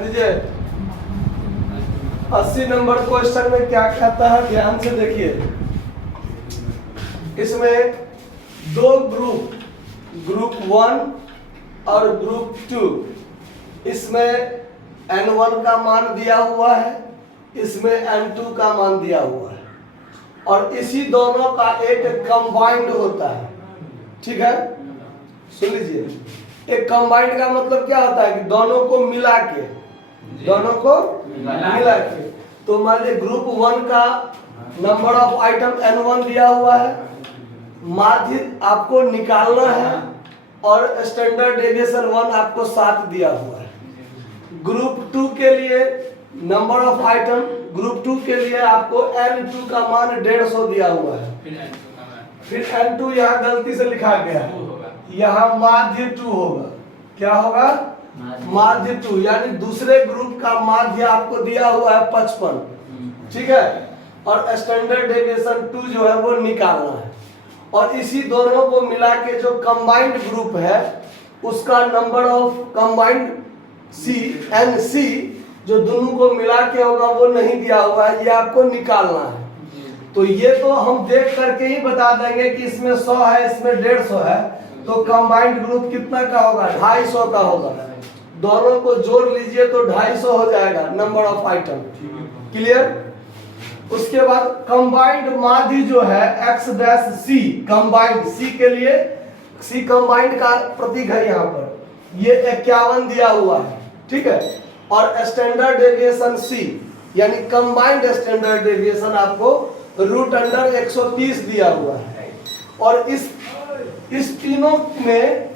लीजिए 80 number question में क्या कहता है, ध्यान से देखिए। इसमें दो ग्रुप 1 और ग्रुप 2, इसमें N1 का मान दिया हुआ है, इसमें N2 का मान दिया हुआ है, और इसी दोनों का एक कंबाइंड होता है। ठीक है, सुन लीजिए। एक कंबाइंड का मतलब क्या होता है कि दोनों को मिला के, तो मान लीजिए ग्रुप 1 का नंबर ऑफ आइटम N1 दिया हुआ है, माध्य आपको निकालना है, और स्टैंडर्ड डेविएशन 1 आपको 7 दिया हुआ है। ग्रुप 2 के लिए नंबर ऑफ आइटम, ग्रुप 2 के लिए आपको N2 का मान 150 दिया हुआ है। फिर N2 यहाँ गलती से लिखा गया है, यहाँ माध्य 2 होगा। क्या होगा? माध्य 2, यानी दूसरे ग्रुप का माध्य आपको दिया हुआ है 55। ठीक है, और स्टैंडर्ड डेविएशन 2 जो है वो निकालना है, और इसी दोनों को मिला के जो कंबाइंड ग्रुप है उसका नंबर ऑफ कंबाइंड NC जो दोनों को मिला के होगा वो नहीं दिया हुआ है, ये आपको निकालना है। तो ये तो हम देख करके ही बता देंगे कि इसमें 100 है, इसमें 150 है, तो कंबाइंड ग्रुप कितना का होगा? 250 का होगा। दोनों को जोड़ लीजिए तो 250 हो जाएगा नंबर ऑफ आइटम। क्लियर? उसके बाद कंबाइंड माध्य जो है X' C, कंबाइंड C के लिए C कंबाइंड का प्रतीक है यहाँ पर, ये 51 दिया हुआ है। ठीक है, और स्टैंडर्ड डेविएशन C यानी कंबाइंड स्टैंडर्ड डेविएशन आपको √130 दिया हुआ है। और इस तीनों में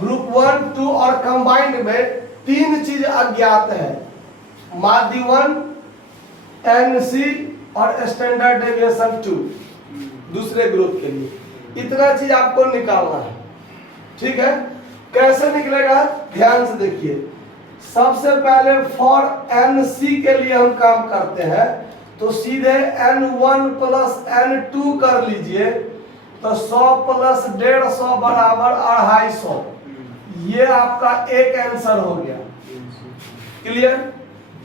ग्रुप 1, 2 और कंबाइंड में 3 चीज अज्ञात है, माध्य 1, NC और स्टैंडर्ड डेविएशन 2 दूसरे ग्रुप के लिए। इतना चीज आपको निकालना है। ठीक है, कैसे निकलेगा? ध्यान से देखिए। सबसे पहले फॉर NC के लिए हम काम करते हैं, तो सीधे N1 प्लस N2 कर लीजिए, तो 100 प्लस 150 बराबर 250। ये आपका एक आंसर हो गया। क्लियर?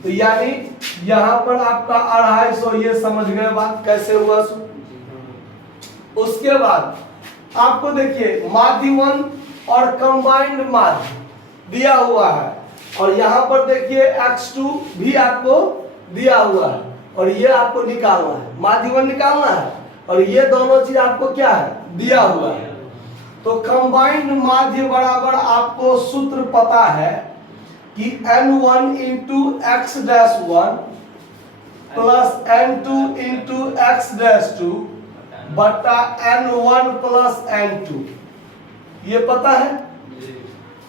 तो यानी यहाँ पर आपका 250, ये समझ गए बात कैसे हुआ। उसके बाद आपको देखिए माध्य 1 और कंबाइंड माध्य दिया हुआ है, और यहाँ पर देखिए X2 भी आपको दिया हुआ है, और ये आपको निकालना है, माध्य 1 निकालना है, और ये दोनों चीज आपको क्या है? दिया हुआ है। तो कंबाइंड माध्य बराबर आपको सूत्र पता है कि N1 into X'1 plus N2 into X'2 बटा N1 प्लस N2, ये पता है।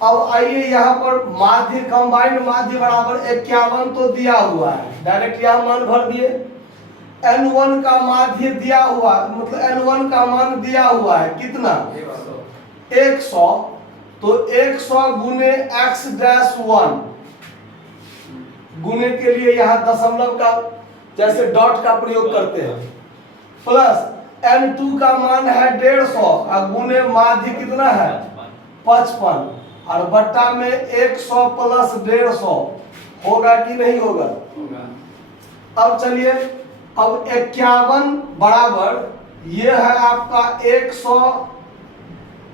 अब आइए यहाँ पर माध्य, कंबाइंड माध्य बराबर 51 तो दिया हुआ है, डायरेक्ट यहाँ मान भर दिए। N1 का माध्य दिया हुआ, मतलब N1 का मान दिया हुआ है कितना? 100। तो 100 गुने X'1 गुने के लिए यहाँ दशमलव का जैसे डॉट का प्रयोग करते हैं, प्लस N2 का मान है 150 और गुने माध्य कितना है? 55, और बट्टा में 100 प्लस 150 होगा कि नहीं होगा? अब चलिए, अब 51 बराबर ये है आपका 100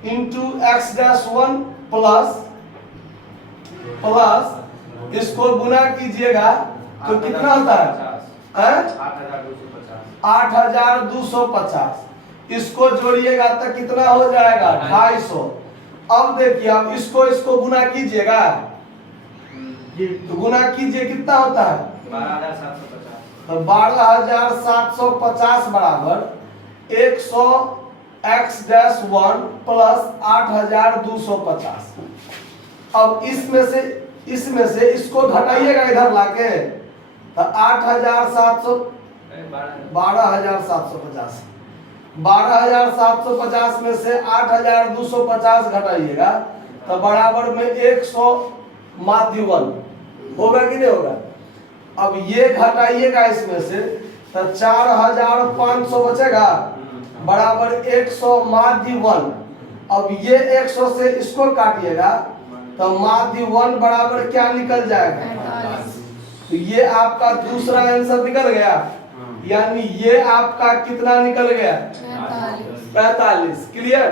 इंटू X'1 प्लस इसको गुना कीजिएगा तो कितना होता है? 8250। इसको जोड़िएगा तो कितना हो जाएगा? 250। अब देखिए, अब इसको गुना कीजिएगा, तो गुना कीजिए कितना होता है? 12750। तो 12750 बराबर 100 X'1 प्लस 8250। अब इसमें से इसको घटाइएगा इधर लाके, तो 12750 12750 में से 8250 घटाइएगा तो बराबर में 100 माध्य 1 होगा कि नहीं होगा? अब ये घटाइएगा इसमें से, तो 4500 बचेगा, बराबर 100 माध्य 1। अब ये 100 से इसको काटिएगा तो माध्य 1 बराबर क्या निकल जाएगा? तो ये आपका दूसरा आंसर निकल गया, यानी ये आपका कितना निकल गया? 45। क्लियर,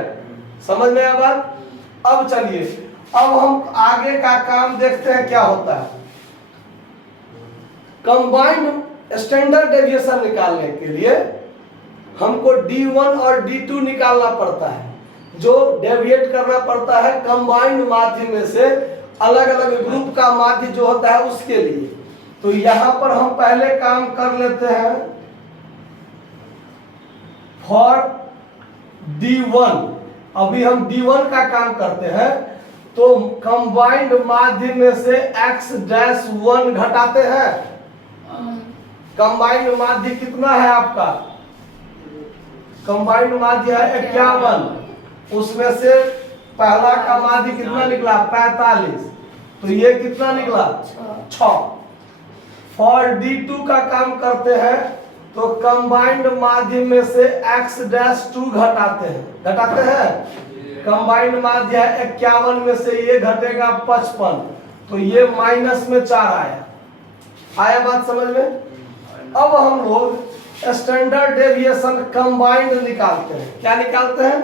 समझ में आया बात? अब चलिए, अब हम आगे का काम देखते हैं क्या होता है। कंबाइंड स्टैंडर्ड डेविएशन निकालने के लिए हमको D1 और D2 निकालना पड़ता है, जो डेविएट करना पड़ता है कंबाइंड माध्य में से अलग अलग ग्रुप का माध्य जो होता है उसके लिए। तो यहां पर हम पहले काम कर लेते हैं फॉर D1। अभी हम D1 का काम करते हैं, तो कंबाइंड माध्य में से x-1 घटाते हैं। कंबाइंड माध्य कितना है आपका? कंबाइंड माध्य है 51, उसमें से पहला का माध्य कितना निकला? 45, तो ये कितना निकला? 6। फॉर D2 का काम करते हैं, तो कंबाइंड माध्य में से x-2 घटाते हैं। कंबाइंड माध्य है 51 में से ये घटेगा 55, तो ये माइनस में 4 आया बात समझ में? अब हम लोग स्टैंडर्ड डेविएशन कंबाइंड निकालते हैं। क्या निकालते हैं?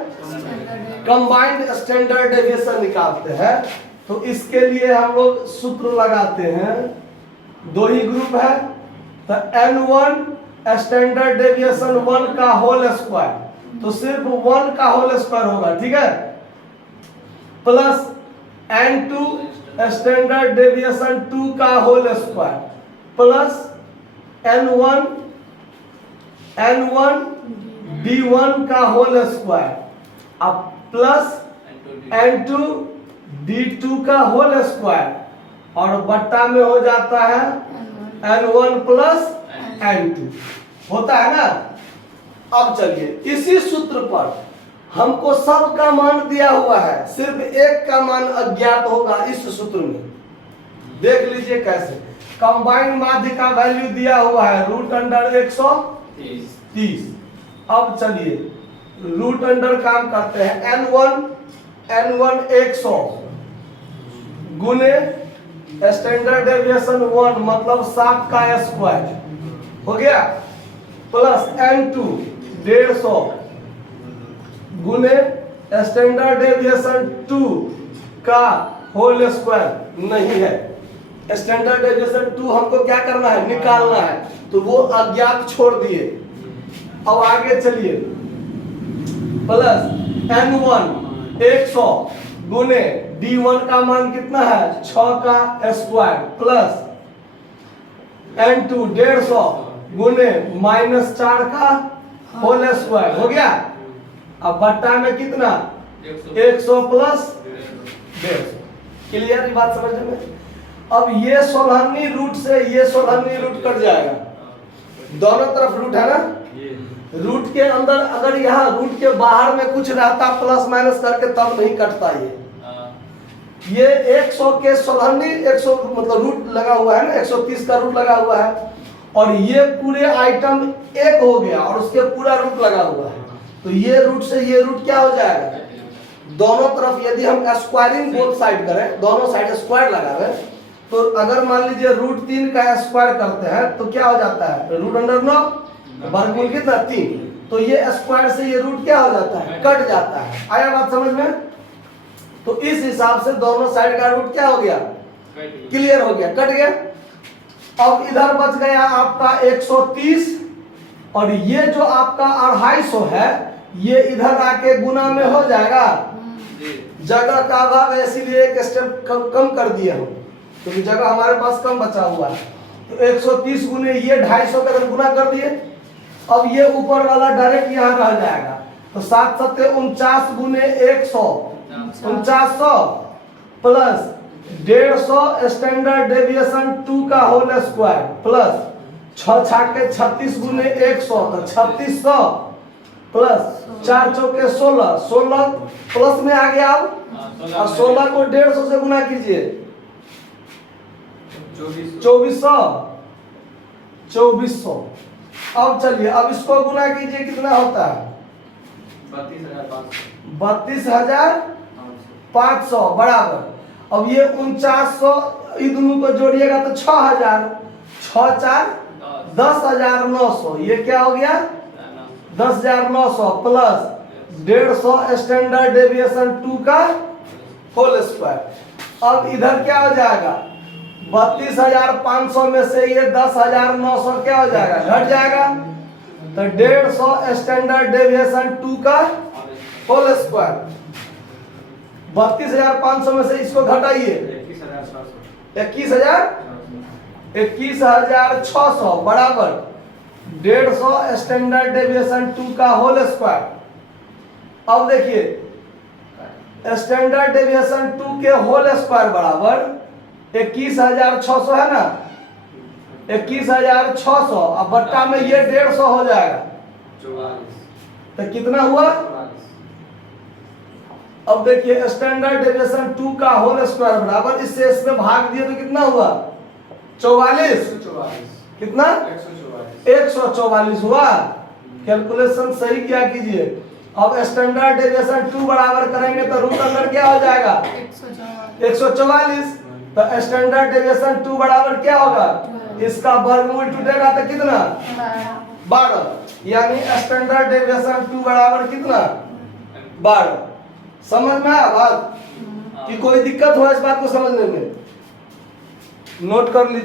कंबाइंड स्टैंडर्ड डेविएशन निकालते हैं। तो इसके लिए हम लोग सूत्र लगाते हैं, दो ही ग्रुप है, तो N1 स्टैंडर्ड डेविएशन 1 का होल स्क्वायर, तो सिर्फ 1 का होल स्क्वायर होगा, ठीक है, प्लस N2 स्टैंडर्ड डेविएशन 2 का whole square, plus N1 D1 का होल स्क्वायर, अब प्लस N2 D2 का होल स्क्वायर, और बट्टा में हो जाता है N1 प्लस N2, होता है ना। अब चलिए, इसी सूत्र पर हमको सब का मान दिया हुआ है, सिर्फ एक का मान अज्ञात होगा इस सूत्र में। देख लीजिए कैसे। कंबाइंड माध्य का वैल्यू दिया हुआ है √130। अब चलिए रूट अंडर काम करते हैं, N1 100 गुने स्टैंडर्ड डेविएशन 1 मतलब 7 का स्क्वायर हो गया, प्लस N2 150 गुने स्टैंडर्ड डेविएशन 2 का होल स्क्वायर नहीं है। स्टैंडर्ड डेविएशन 2 हमको क्या करना है? निकालना है, तो वो अज्ञात छोड़ दिए। अब आगे चलिए, प्लस N1 100 गुने D1 का मान कितना है? 6 का स्क्वायर, प्लस N2 150 गुने -4 का होल स्क्वायर हो गया। अब बट्टा में कितना? 100 प्लस 150। क्लियर ये बात समझ में? अब ये सोलहनी रूट से ये सोलहनी रूट कट जाएगा, दोनों तरफ रूट है ना। रूट के अंदर अगर यहाँ रूट के बाहर में कुछ रहता प्लस माइनस करके तब नहीं कटता। ये 100 के सोलहनी 100 मतलब रूट लगा हुआ है ना, 130 का रूट लगा हुआ है, और ये पूरे आइटम एक हो गया और उसके पूरा रूट लगा हुआ है, तो ये रूट से ये रूट क्या हो जाएगा? दोनों तरफ यदि हम स्क्वायरिंग बोथ साइड करें, दोनों साइड स्क्वायर लगावे, तो अगर मान लीजिए √3 का स्क्वायर करते हैं तो क्या हो जाता है? √9 वर्गमूल कितना? 3, तो ये स्क्वायर से ये रूट क्या हो जाता है? कट जाता है। आया बात समझ में? तो इस हिसाब से दोनों साइड का रूट क्या हो गया? क्लियर हो गया, कट गया। अब इधर बच गया आपका 130, और ये जो आपका 250 है ये इधर आके गुना में हो जाएगा। जगह का अभाव है इसीलिए एक स्टेप कम कर दिया हम, क्योंकि जगह हमारे पास कम बचा हुआ है। तो 130 गुने ये 250 का गुना कर दिए। अब ये ऊपर वाला डायरेक्ट यहाँ रह जाएगा, तो 7 7 49 गुने 100 4900 प्लस 150 स्टैंडर्ड डेविएशन 2 का होल स्क्वायर, प्लस 6 6 36 गुने 100 तो 3600 प्लस 4 चौके 16 16 प्लस में आ गया। अब 16 को 150 से गुना कीजिए, 2400। अब चलिए अब इसको गुना कीजिए, कितना होता है? 32,500 बराबर। अब ये 4900 दोनों को जोड़िएगा तो 6000, 6 4 10,900, ये क्या हो गया 10,900 प्लस 150 स्टैंडर्ड डेविएशन 2 का होल स्क्वायर। अब इधर क्या हो जाएगा 32,500 में से ये 10,900 क्या हो जाएगा घट जाएगा, तो 150 स्टैंडर्ड डेविएशन 2 का होल स्क्वायर। 32,500 में से इसको घटाइए 21,600 बराबर 150 स्टैंडर्ड डेविएशन 2 का होल स्क्वायर। अब देखिए स्टैंडर्ड डेविएशन 2 के होल स्क्वायर बराबर 21,600 है ना, 21,600 अब बट्टा में ये 150 हो जाएगा, तो कितना हुआ। अब देखिए स्टैंडर्ड डेविएशन 2 का होल स्क्वायर बराबर इससे इसमें भाग दिए तो कितना हुआ 44, कितना 144 हुआ। कैलकुलेशन सही क्या कीजिए। अब स्टैंडर्ड डेविएशन 2 बराबर करेंगे तो रूट अंदर क्या हो जाएगा 144, तो स्टैंडर्ड डेविएशन 2 बराबर क्या होगा, इसका वर्गमूल टूटेगा तो कितना 12, यानी स्टैंडर्ड डेविएशन 2 बराबर कितना 12। समझ में आया बात कि कोई दिक्कत हो इस बात को समझने में, नोट कर लीजिए।